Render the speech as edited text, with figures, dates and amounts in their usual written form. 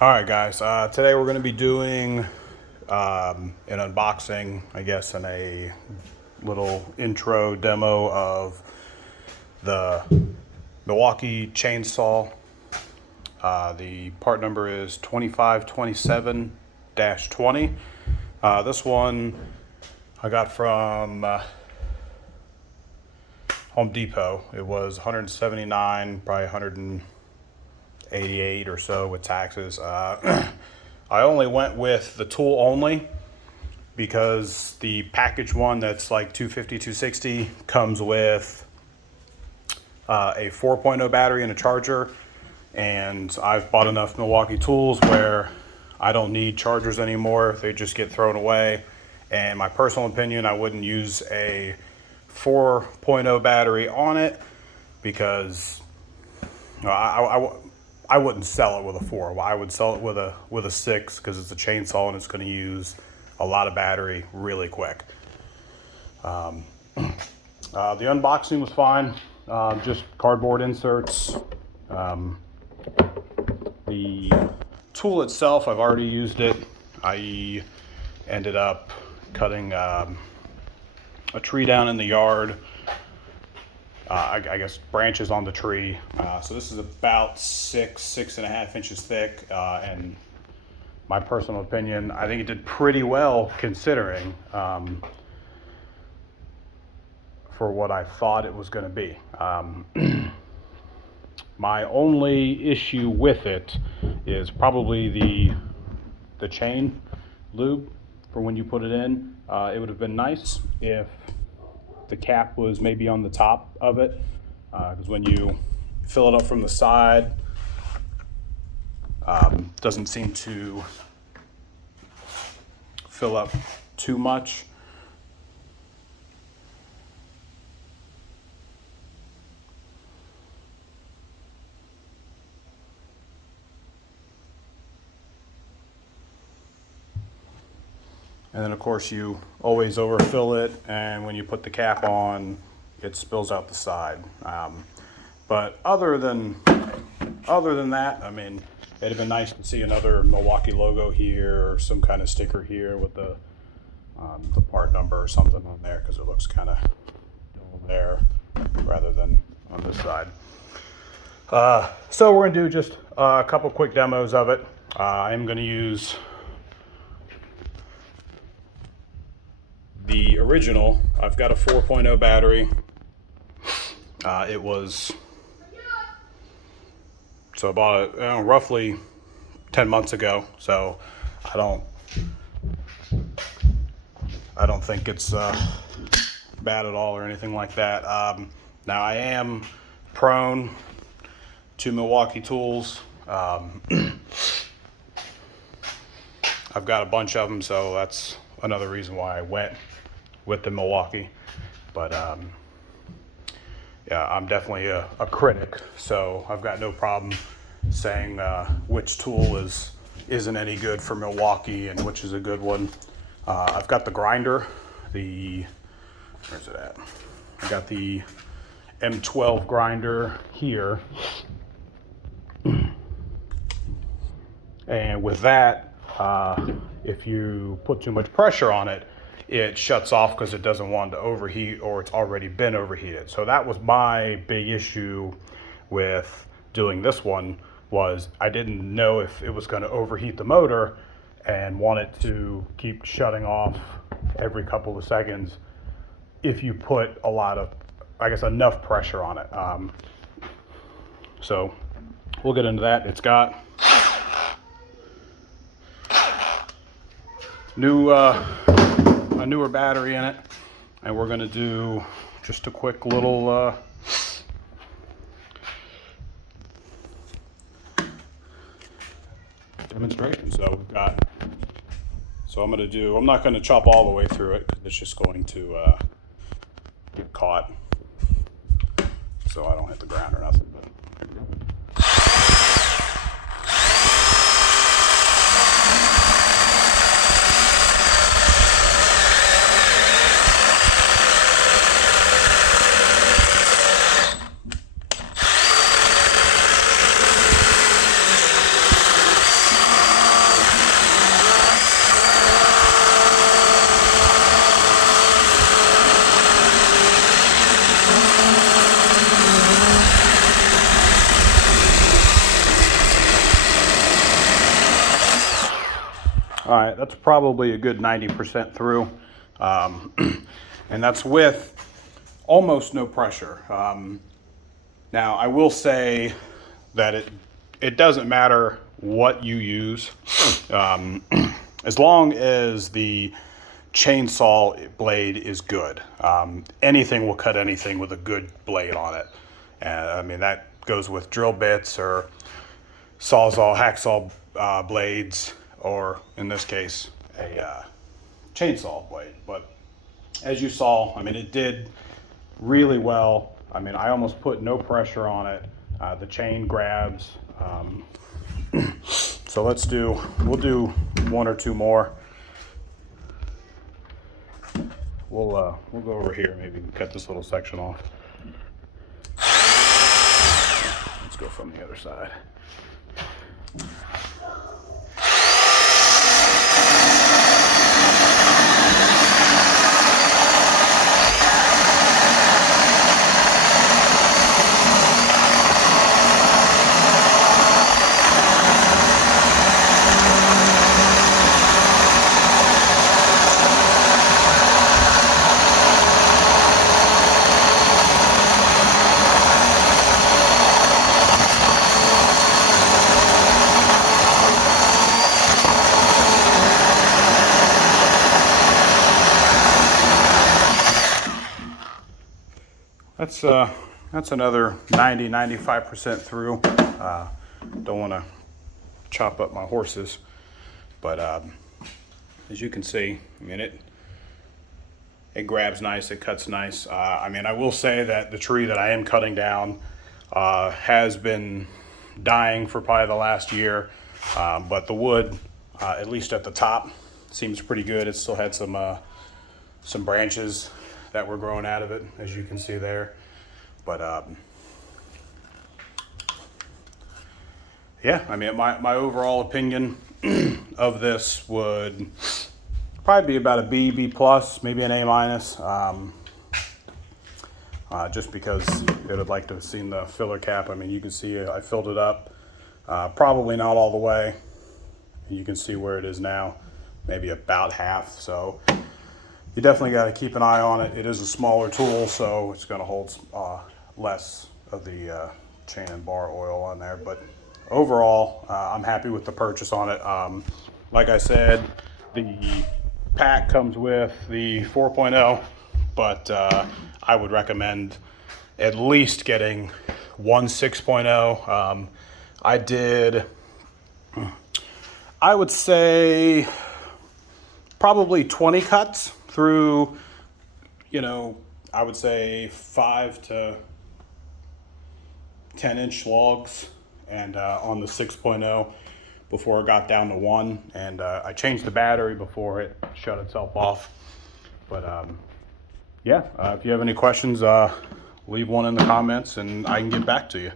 All right, guys. Today we're going to be doing an unboxing, I guess, and a little intro demo of the Milwaukee chainsaw. The part number is 2527-20. This one I got from Home Depot. It was 179, probably 188 or so with taxes. I only went with the tool only because the package one that's like 250, 260 comes with a 4.0 battery and a charger. And I've bought enough Milwaukee tools where I don't need chargers anymore. They just get thrown away. And my personal opinion, I wouldn't use a 4.0 battery on it because I wouldn't sell it with a 4. I would sell it with a 6 because it's a chainsaw and it's going to use a lot of battery really quick. The unboxing was fine, just cardboard inserts. The tool itself, I've already used it. I ended up cutting a tree down in the yard. I guess branches on the tree. So this is about 6.5 inches thick. And my personal opinion, I think it did pretty well considering for what I thought it was going to be. My only issue with it is probably the chain lube for when you put it in. It would have been nice if the cap was maybe on the top of it, because when you fill it up from the side, doesn't seem to fill up too much. And then of course you always overfill it, and when you put the cap on, it spills out the side. But other than that, I mean, it'd have been nice to see another Milwaukee logo here or some kind of sticker here with the part number or something on there, because it looks kind of dull there rather than on this side. So we're gonna do just a couple quick demos of it. I am gonna use the original. I've got a 4.0 battery. It was, so I bought it roughly 10 months ago. So I don't think it's bad at all or anything like that. Now I am prone to Milwaukee tools. I've got a bunch of them, so that's another reason why I went with the Milwaukee. But yeah, I'm definitely a critic, so I've got no problem saying which tool isn't any good for Milwaukee and which is a good one. I've got the grinder, where's it at? I got the M12 grinder here, and with that, if you put too much pressure on it, it shuts off because it doesn't want to overheat, or it's already been overheated. So that was my big issue with doing this one, was I didn't know if it was going to overheat the motor and want it to keep shutting off every couple of seconds if you put a lot of, I guess, enough pressure on it. So we'll get into that. It's got a newer battery in it, and we're going to do just a quick little demonstration. So I'm not going to chop all the way through it because it's just going to get caught, so I don't hit the ground or nothing. But All right, that's probably a good 90% through. And that's with almost no pressure. Now, I will say that it doesn't matter what you use. As long as the chainsaw blade is good. Anything will cut anything with a good blade on it. I mean, that goes with drill bits or sawzall, hacksaw blades, or in this case, a chainsaw blade. But as you saw, I mean, it did really well. I mean, I almost put no pressure on it. The chain grabs. So we'll do one or two more. We'll go over here, maybe cut this little section off. Let's go from the other side. That's another 95% through. Don't want to chop up my horses, but as you can see, I mean, it grabs nice, it cuts nice. I mean, I will say that the tree that I am cutting down has been dying for probably the last year, but the wood, at least at the top, seems pretty good. It still had some branches that were growing out of it, as you can see there. But yeah, I mean, my overall opinion of this would probably be about a B plus, maybe an A minus. Just because I would like to have seen the filler cap. I mean, you can see I filled it up, probably not all the way. You can see where it is now, maybe about half. So you definitely got to keep an eye on it. It is a smaller tool, so it's going to hold less of the chain and bar oil on there. But overall, I'm happy with the purchase on it. Like I said, the pack comes with the 4.0, but I would recommend at least getting one 6.0. I would say probably 20 cuts through, I would say 5 to 10-inch logs, and on the 6.0 before it got down to 1, and I changed the battery before it shut itself off. But yeah, if you have any questions, leave one in the comments and I can get back to you.